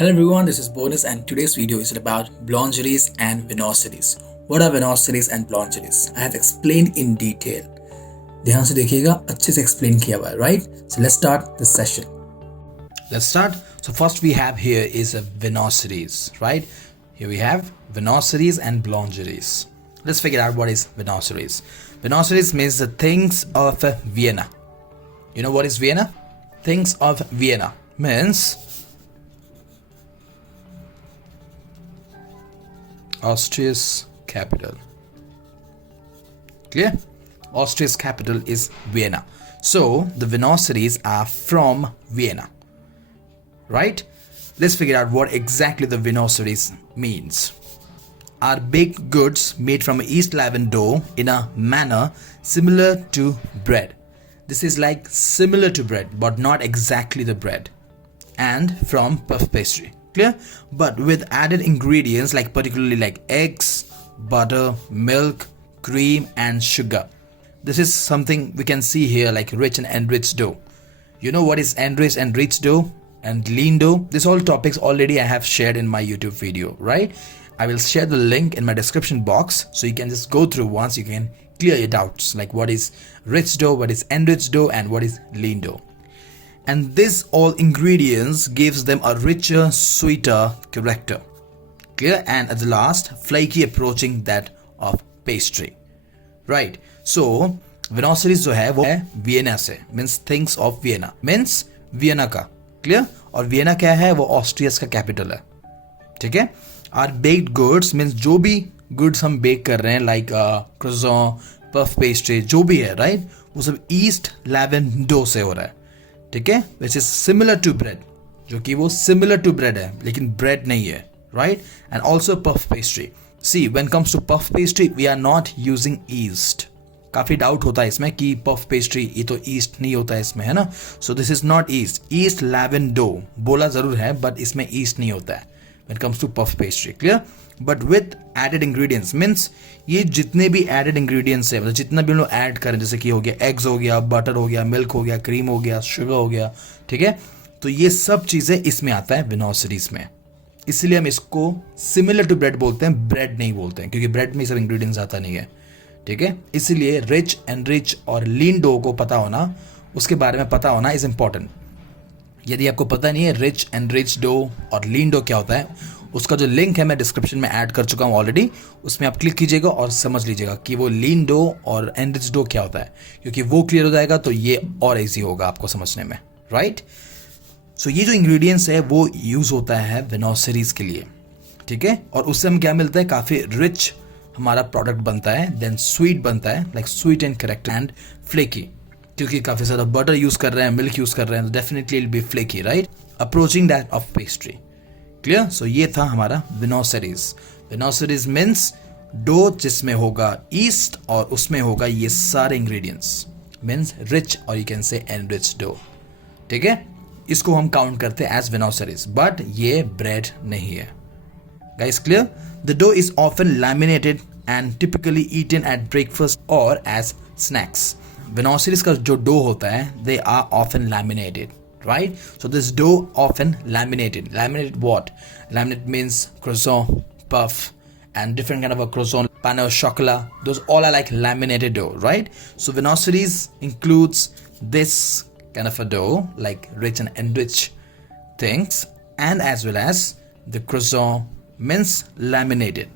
Hello everyone, this is Bonus and today's video is about boulangeries and vinoceries. What are vinoceries and boulangeries? I have explained in detail. ध्यान से देखिएगा अच्छे से explain किया हुआ है, right? So let's start this session. Let's start. So first we have here is a vinoceries, right? Here we have vinoceries and boulangeries. Let's figure out what is vinoceries. Vinoceries means the things of Vienna. You know what is Vienna? Things of Vienna means Austria's capital. Clear? Austria's capital is Vienna. So the vinoceries are from Vienna. Right? Let's figure out what exactly the vinoceries means. Are baked goods made from East leaven dough in a manner similar to bread. This is like similar to bread, but not exactly the bread. And from puff pastry. Clear? But with added ingredients like particularly like eggs, butter, milk, cream and sugar. This is something we can see here like rich and enriched dough. You know what is enriched and rich dough and lean dough? This all topics already I have shared in my YouTube video, right? I will share the link in my description box so you can just go through once, you can clear your doubts like what is rich dough, what is enriched dough and what is lean dough. And this all ingredients gives them a richer, sweeter character. Clear? And at the last, flaky approaching that of pastry. Right? So, vinoceries जो है वो है Vienna से, means things of Vienna, means Vienna का. Clear? और Vienna क्या है? वो ऑस्ट्रिया का कैपिटल है. ठीक है? Our baked goods means जो भी goods हम bake कर रहे हैं like croissant, puff pastry, जो भी है, right? वो सब East leaven dough से हो रहा है. ठीक है, which is similar to bread, जो कि वो सिमिलर टू ब्रेड है लेकिन ब्रेड नहीं है, right? And also puff pastry. See when comes to puff pastry we are not using yeast. काफी डाउट होता है इसमें कि पफ पेस्ट्री ये तो ईस्ट नहीं होता है इसमें, है ना? So this is not yeast. Yeast leaven dough बोला जरूर है बट इसमें ईस्ट नहीं होता है when comes to puff pastry. Clear? But with added ingredients means ये जितने भी एडेड इंग्रेडिएंट्स है, मतलब जितना भी हम लोग ऐड करें, जैसे कि हो गया एग्स हो गया, बटर हो गया, मिल्क हो गया, क्रीम हो गया, शुगर हो गया, ठीक है? तो ये सब चीजें इसमें आता है विनोसरीज में. इसलिए हम इसको सिमिलर टू ब्रेड बोलते हैं, ब्रेड नहीं बोलते हैं, क्योंकि ब्रेड में सब इंग्रेडिएंट्स आता नहीं है. ठीक है? इसलिए रिच एंड रिच और लीन डो को पता होना, उसके बारे में पता होना इज इंपॉर्टेंट. यदि आपको पता नहीं है रिच एंड रिच डो और लीन डो क्या होता है, उसका जो लिंक है मैं डिस्क्रिप्शन में ऐड कर चुका हूँ ऑलरेडी, उसमें आप क्लिक कीजिएगा और समझ लीजिएगा कि वो लीन डो और एनरिच डो क्या होता है, क्योंकि वो क्लियर हो जाएगा तो ये और इजी होगा आपको समझने में, राइट? सो ये जो इंग्रेडिएंट्स है वो यूज होता है विनोसरीज के लिए. ठीक है? और उससे हम क्या मिलता है, काफी रिच हमारा प्रोडक्ट बनता है, देन स्वीट बनता है, like sweet and correct and flaky, क्योंकि काफी सारा बटर यूज कर रहे हैं, मिल्क यूज कर रहे हैं, तो definitely it be flaky, right? Approaching that of pastry. Clear? So ये था हमारा विनोसरीज. विनोसरीज मीन्स डो जिसमें होगा ईस्ट और उसमें होगा ये सारे इंग्रेडिएंट्स, मीन्स रिच और you can say enrich dough. ठीक है? इसको हम काउंट करते हैं एज विनोसरीज, बट ये ब्रेड नहीं है. Guys clear? The dough is often laminated and typically eaten at breakfast और एज स्नैक्स. विनोसरीज का जो डो होता है they are often laminated. Right? So this dough often laminated. Laminated what? Laminate means croissant, puff, and different kind of a croissant, pain au chocolat. Those all are like laminated dough, right? So vinoceries includes this kind of a dough, like rich and enriched things, and as well as the croissant means laminated.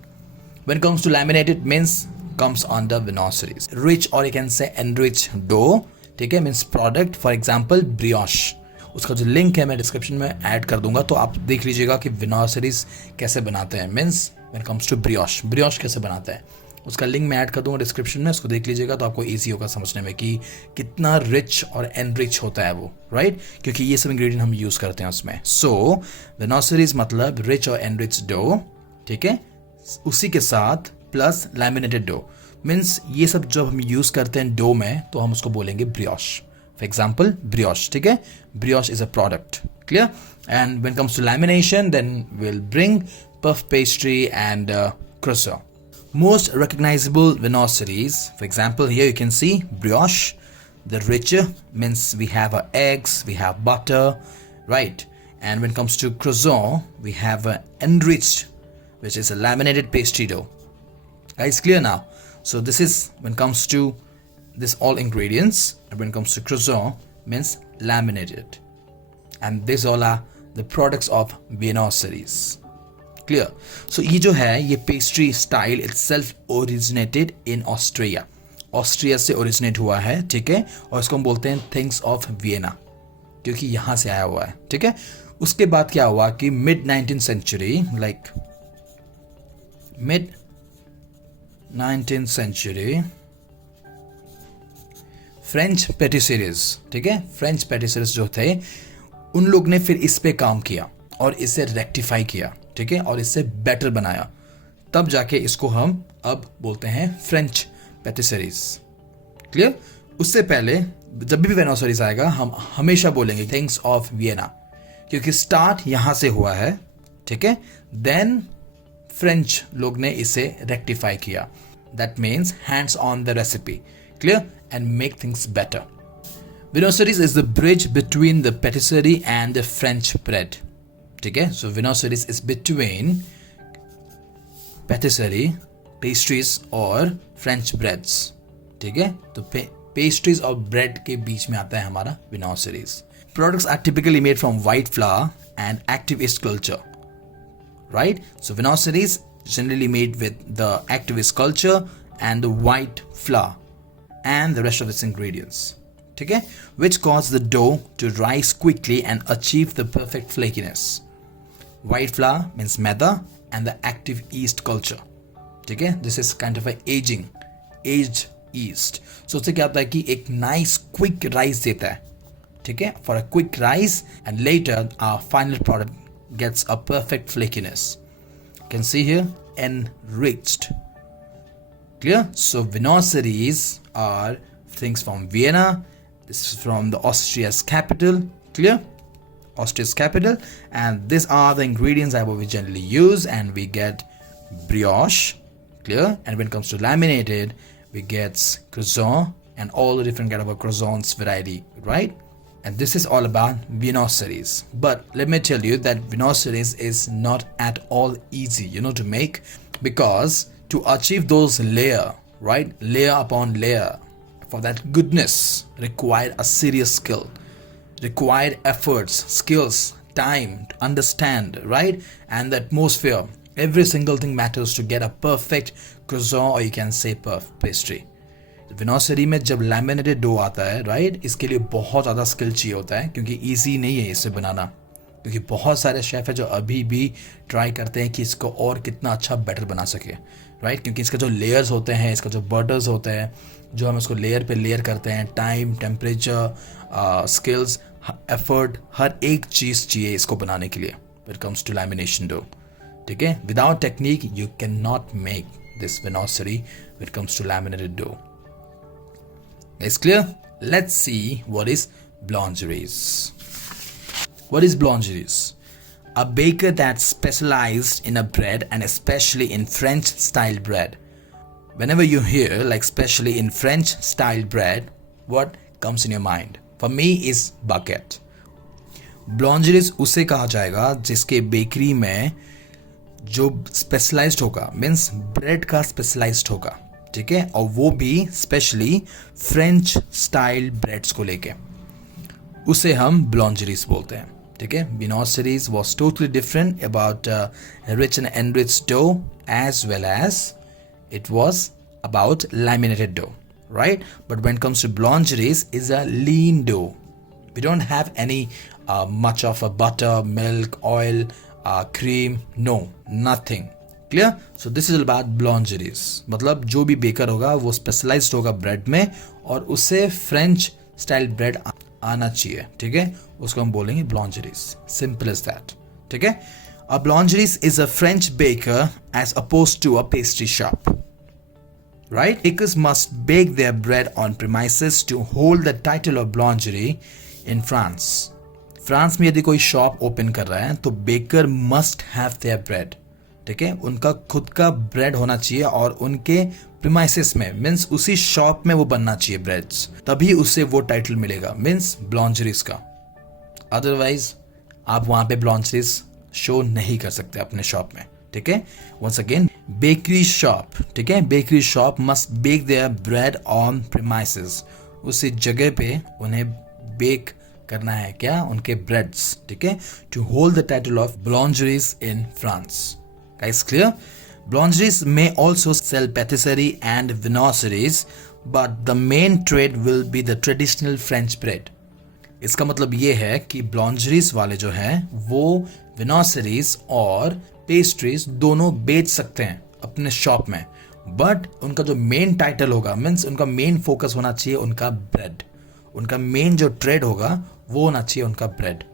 When it comes to laminated means comes under vinoceries. Rich or you can say enriched dough. ठीक है? Means product. For example, brioche. उसका जो लिंक है मैं डिस्क्रिप्शन में ऐड कर दूंगा, तो आप देख लीजिएगा कि विनोसरीज कैसे बनाते हैं. मीन्स व्हेन कम्स टू ब्रियोश, ब्रियोश कैसे बनाते हैं, उसका लिंक मैं ऐड कर दूंगा डिस्क्रिप्शन में, उसको देख लीजिएगा तो आपको ईजी होगा समझने में कि कितना रिच और एनरिच होता है वो, राइट? क्योंकि ये सब इंग्रेडिएंट हम यूज करते हैं उसमें. सो विनोसरीज मतलब रिच और एनरिच डो. ठीक है? उसी के साथ प्लस लैमिनेटेड डो, मीन्स ये सब जब हम यूज करते हैं डो में तो हम उसको बोलेंगे ब्रियोश. For example, brioche. ठीक है? Brioche is a product. Clear? And when it comes to lamination, then we'll bring puff pastry and croissant. Most recognizable vinoceries, for example, here you can see brioche. The richer means we have our eggs, we have butter, right? And when it comes to croissant, we have enriched, which is a laminated pastry dough. Guys, clear now? So this is when it comes to this all ingredients, and when it comes to croissant means laminated. And these all are the products of Vienna series. Clear? So ये जो है ये pastry style itself originated in Austria. Austria से ओरिजिनेट हुआ है, ठीक है, और इसको हम बोलते हैं थिंग्स ऑफ वियना, क्योंकि यहाँ से आया हुआ है, ठीक है. उसके बाद क्या हुआ कि mid 19th century, like mid 19th century, French patisseries, ठीक है, फ्रेंच पेटिसरीज जो थे उन लोग ने फिर इस पे काम किया और इसे रेक्टिफाई किया, ठीक है, और इससे बेटर बनाया. तब जाके इसको हम अब बोलते हैं फ्रेंच पेटिसरीज. क्लियर? उससे पहले जब भी वियना सीरीज आएगा हम हमेशा बोलेंगे थिंग्स ऑफ वियना, क्योंकि स्टार्ट यहां से हुआ है, ठीक है. देन फ्रेंच लोग ने इसे रेक्टिफाई किया. That means hands on the recipe. Clear? And make things better. Vienna series is the bridge between the patisserie and the French bread. ठीक है? So Vienna series is between patisserie, pastries और French breads. ठीक है? तो pastries और bread के बीच में आता है हमारा Vienna series. Products are typically made from white flour and activist culture. Right? So Vienna series generally made with the activist culture and the white flour and the rest of its ingredients. ठीक है, which cause the dough to rise quickly and achieve the perfect flakiness. White flour means maida and the active yeast culture. ठीक है, this is kind of a aged yeast. So उससे क्या होता है कि एक nice quick rise देता है, ठीक है, for a quick rise, and later our final product gets a perfect flakiness. You can see here enriched. Clear? So Vienna series are things from Vienna. This is from the Austria's capital. Clear? Austria's capital. And these are the ingredients that we generally use, and we get brioche. Clear? And when it comes to laminated, we get croissant and all the different kind of a croissants variety, right? And this is all about Vienna series. But let me tell you that Vienna series is not at all easy, to make, because to achieve those layer, right? Layer upon layer, for that goodness required a serious skill, required efforts, skills, time to understand, right? And the atmosphere, every single thing matters to get a perfect croissant, or you can say pastry. Vienna series में जब laminated dough आता है, right, इसके लिए बहुत ज़्यादा skill चाहिए होता है, क्योंकि easy नहीं है इसे बनाना, क्योंकि बहुत सारे शेफ है जो अभी भी ट्राई करते हैं कि इसको और कितना अच्छा बेटर बना सके, राइट? क्योंकि इसका जो लेयर्स होते हैं, इसका जो बटर्स होते हैं, जो हम इसको लेयर पे लेयर करते हैं, टाइम, टेम्परेचर, स्किल्स, एफर्ट, हर एक चीज़ चाहिए इसको बनाने के लिए. When it comes to lamination dough, ठीक है, without technique you can not make this Vienna series when it comes to laminated dough. It's clear? Let's see what is boulangeries. What is boulangeries? A baker that specialized in a bread, and especially in French style bread. Whenever you hear like especially in French style bread, what comes in your mind? For me is baguette. Boulangeries उसे कहा जाएगा जिसके बेकरी में जो स्पेशलाइज्ड होगा, means bread का स्पेशलाइज्ड होगा, ठीक है, और वो भी स्पेशली फ्रेंच स्टाइल ब्रेड्स को लेके, उसे हम boulangeries बोलते हैं, ठीक है. Vienna series was totally different about rich and enriched dough, as well as it was about laminated dough, right? But when it comes to boulangeries, is a lean dough. We don't have any much of a butter, milk, oil, cream, no, nothing. Clear? So this is all about boulangeries. मतलब जो भी बेकर होगा वो स्पेशलाइज्ड होगा ब्रेड में, और उसे French style bread आना चाहिए, ठीक है, उसको हम बोलेंगे boulangeries. Simple as that, ठीक है. A boulangeries is a French baker as opposed to a pastry shop, right? Bakers must bake their bread on premises to hold the title of boulangerie in France. France में यदि कोई shop open कर रहा है तो baker must have their bread, ठीक है, उनका खुद का ब्रेड होना चाहिए, और उनके प्रीमाइसेस में, मीन्स उसी शॉप में वो बनना चाहिए ब्रेड्स, तभी उसे वो टाइटल मिलेगा, मीन्स boulangeries का. अदरवाइज आप वहाँ पे ब्लॉन्जरीज शो नहीं कर सकते अपने शॉप में, ठीक है। वंस अगेन, बेकरी शॉप, ठीक है, bakery shop must bake their bread on premises, उसी जगह पे उन्हें बेक करना है क्या, उनके ब्रेड्स, ठीक है, to hold the title of boulangeries in France. Guys clear? Boulangeries may also sell patisserie and viennoiseries, but the main trade will be the traditional French bread. इसका मतलब ये है कि ब्लॉन्जरीज वाले जो हैं वो विनोसरीज और पेस्ट्रीज दोनों बेच सकते हैं अपने शॉप में, बट उनका जो मेन टाइटल होगा, मीन्स उनका मेन फोकस होना चाहिए उनका ब्रेड, उनका मेन जो ट्रेड होगा वो होना चाहिए उनका ब्रेड,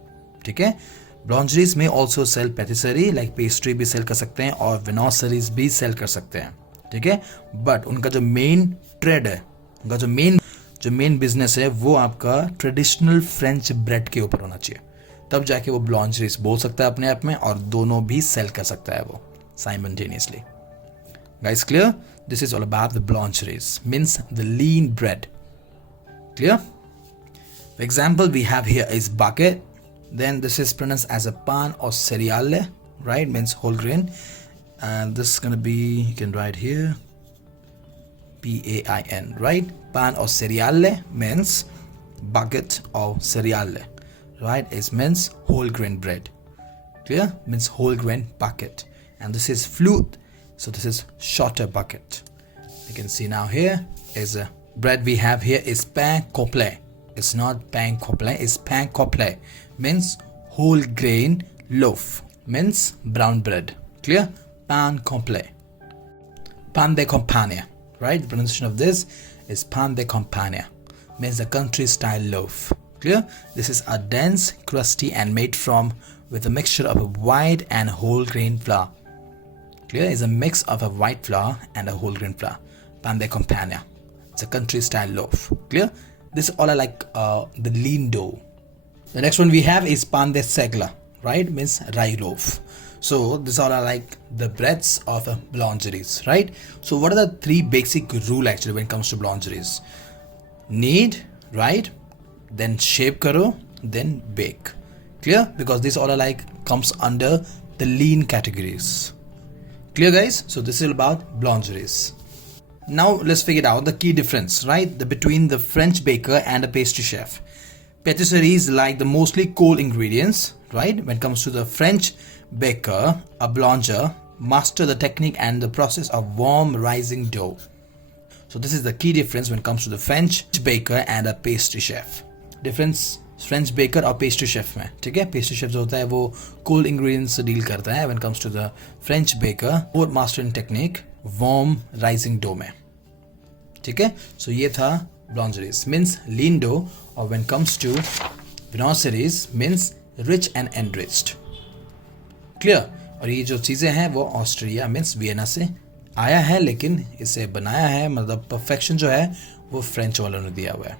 ठीक है। ब्लॉन्जरीज में also sell patisserie, like pastry भी सेल कर सकते हैं और विनोसरीज भी सेल कर सकते हैं, ठीक है, बट उनका जो मेन ट्रेड है, उनका जो मेन बिजनेस है वो आपका ट्रेडिशनल फ्रेंच ब्रेड के ऊपर होना चाहिए, तब जाके वो ब्लॉन्जरीज बोल सकता है अपने आप में और दोनों भी सेल कर सकता है वो simultaneously. Guys clear? This is all about the boulangeries, means the lean bread. Clear? For example we have here is baguette, then this is pronounced as a pan or cereale, right, means whole grain, and this is going to be, you can write here PAIN, right, pan or cereale means baguette or cereale, right, it means whole grain bread. Clear? Means whole grain bucket. And this is flute, so this is shorter bucket. You can see now here is a bread we have here is pain complet. It's not pain complet, it's pain complet, means whole grain loaf, means brown bread. Clear? Pain complet. Pan de campagna, right? The pronunciation of this is pan de campagna, means the country style loaf. Clear? This is a dense, crusty and made from with a mixture of a white and whole grain flour. Clear? Is a mix of a white flour and a whole grain flour. Pan de campagna. It's a country style loaf. Clear? This all are like the lean dough. The next one we have is pan de segla, right? Means rye loaf. So these all are like the breads of boulangeries, right? So what are the three basic rule actually when it comes to boulangeries? Knead, right? Then shape karo, then bake. Clear? Because these all are like comes under the lean categories. Clear guys? So this is about boulangeries. Now let's figure out the key difference, right, between the French baker and a pastry chef. Patisseries like the mostly cold ingredients, right? When it comes to the French baker, a boulanger master the technique and the process of warm rising dough. So this is the key difference when it comes to the French baker and a pastry chef. Difference French baker और pastry chef में, ठीक है। pastry chef जो होता है वो cold ingredients से deal करता है, when it comes to the French baker वो mastering technique warm rising dough में, ठीक है। सो ये था boulangeries means lean dough, और when comes to viennoiseries means rich and enriched. Clear? और ये जो चीज़ें हैं वो ऑस्ट्रिया मीन्स वियना से आया है, लेकिन इसे बनाया है, मतलब परफेक्शन जो है वो फ्रेंच वालों ने दिया हुआ है।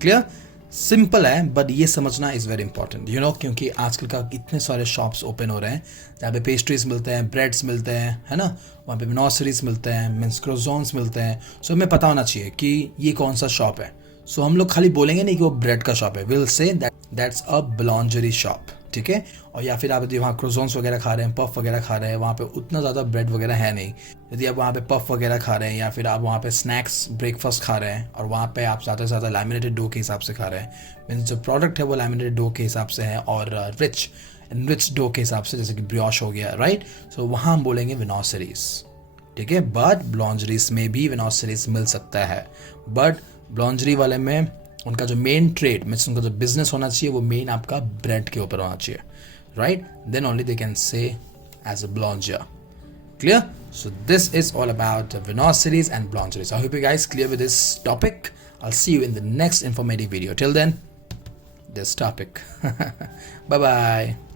क्लियर? सिंपल है, बट ये समझना is very important, you know, क्योंकि आजकल का इतने सारे शॉप्स ओपन हो रहे हैं जहाँ पे पेस्ट्रीज मिलते हैं, ब्रेड्स मिलते हैं, है ना, वहाँ पे विनोसरीज मिलते हैं, मीन्स क्रोजॉन्स मिलते हैं। सो हमें पता होना चाहिए कि ये कौन सा शॉप है। सो हम लोग खाली बोलेंगे नहीं कि वो ब्रेड का शॉप है, विल से दैट्स अ बौलांजेरी शॉप, ठीक है। और या फिर आप यदि वहाँ क्रोजॉन्स वगैरह खा रहे हैं, पफ वगैरह खा रहे हैं, वहाँ पे उतना ज़्यादा ब्रेड वगैरह है नहीं। यदि आप वहाँ पे पफ वगैरह खा रहे हैं या फिर आप वहाँ पे स्नैक्स ब्रेकफास्ट खा रहे हैं और वहाँ पे आप ज़्यादा से ज़्यादा लैमिनेटेड डो के हिसाब से खा रहे हैं, मीन्स जो प्रोडक्ट है वो लैमिनेटेड डो के हिसाब से है और रिच डो के हिसाब से, जैसे कि ब्रियोश हो गया, राइट। सो वहाँ हम बोलेंगे विनोसरीज, ठीक है। बट बौलांजेरीज में भी विनोसरीज मिल सकता है, बट बौलांजेरी वाले में उनका जो मेन ट्रेड मीन्स उनका जो बिजनेस होना चाहिए वो मेन आपका ब्रेड के ऊपर होना चाहिए, right? Then only they can say as a boulanger. Clear? So this is all about viennoiseries and boulangeries. I hope you guys clear with this topic. I'll see you in the next informative video. Till then, this topic. Bye bye.